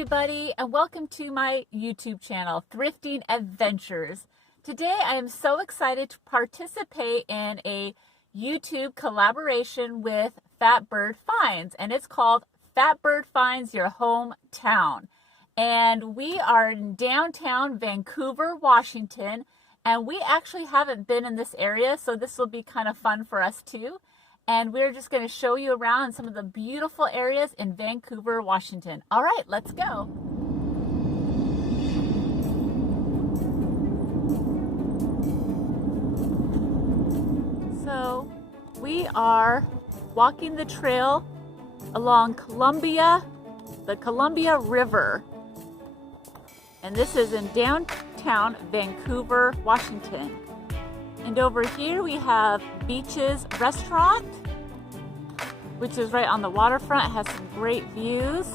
everybody, and welcome to my YouTube channel, Thrifting Adventures. Today I am so excited to participate in a YouTube collaboration with Fatbird Finds, and it's called Fatbird Finds Your Hometown. And we are in downtown Vancouver, Washington, and we actually haven't been in this area, so this will be kind of fun for us too. And we're just going to show you around some of the beautiful areas in Vancouver, Washington. All right, let's go. So we are walking the trail along the Columbia River. And this is in downtown Vancouver, Washington. And over here we have Beaches Restaurant, which is right on the waterfront. It has some great views.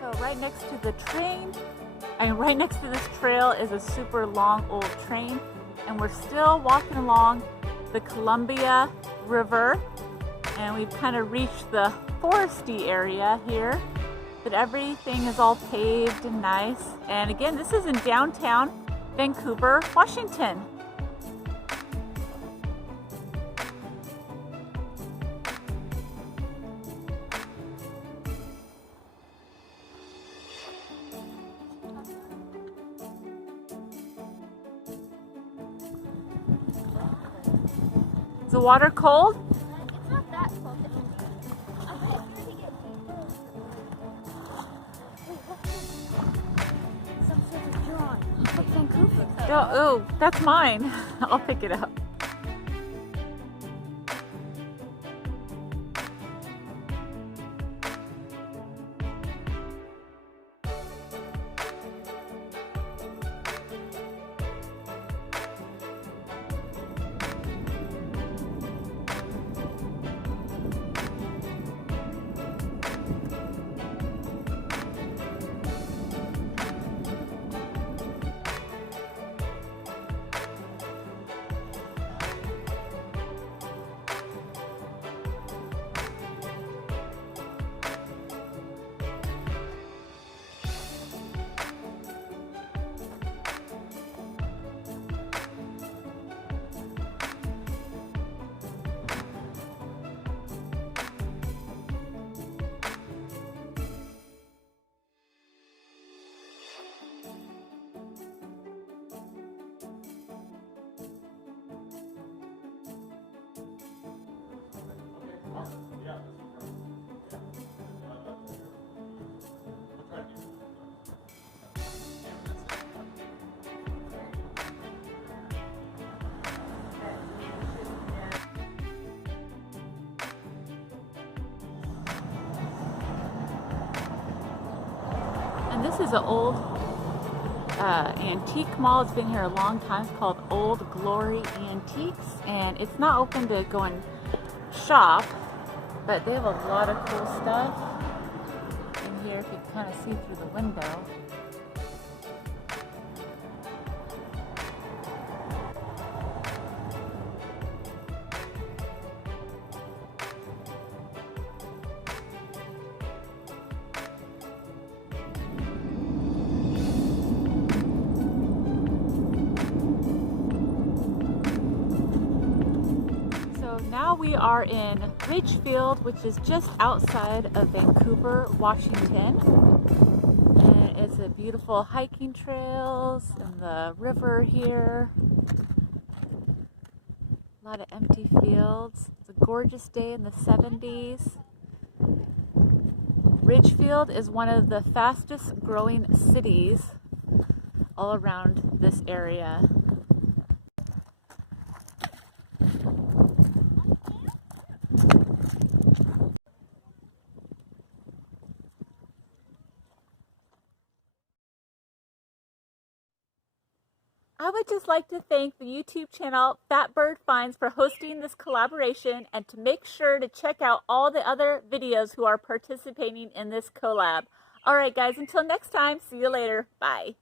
So right next to the train, right next to this trail is a super long old train, and we're still walking along the Columbia River, and we've kind of reached the foresty area here, but everything is all paved and nice. And again, this is in downtown Vancouver, Washington. Is the water cold? It's not that cold. Some sort of drawing. Look, Vancouver. Oh, that's mine. I'll pick it up. And this is an old antique mall. It's been here a long time. It's called Old Glory Antiques, and it's not open to go and shop, but they have a lot of cool stuff in here. If you can kind of see through the window. Now we are in Ridgefield, which is just outside of Vancouver, Washington. And it's a beautiful hiking trails and the river here. A lot of empty fields. It's a gorgeous day in the 70s. Ridgefield is one of the fastest growing cities all around this area. I would would just like to thank the YouTube channel Fatbird Finds for hosting this collaboration, and to make sure to check out all the other videos who are participating in this collab. Alright guys, until next time, see you later. Bye.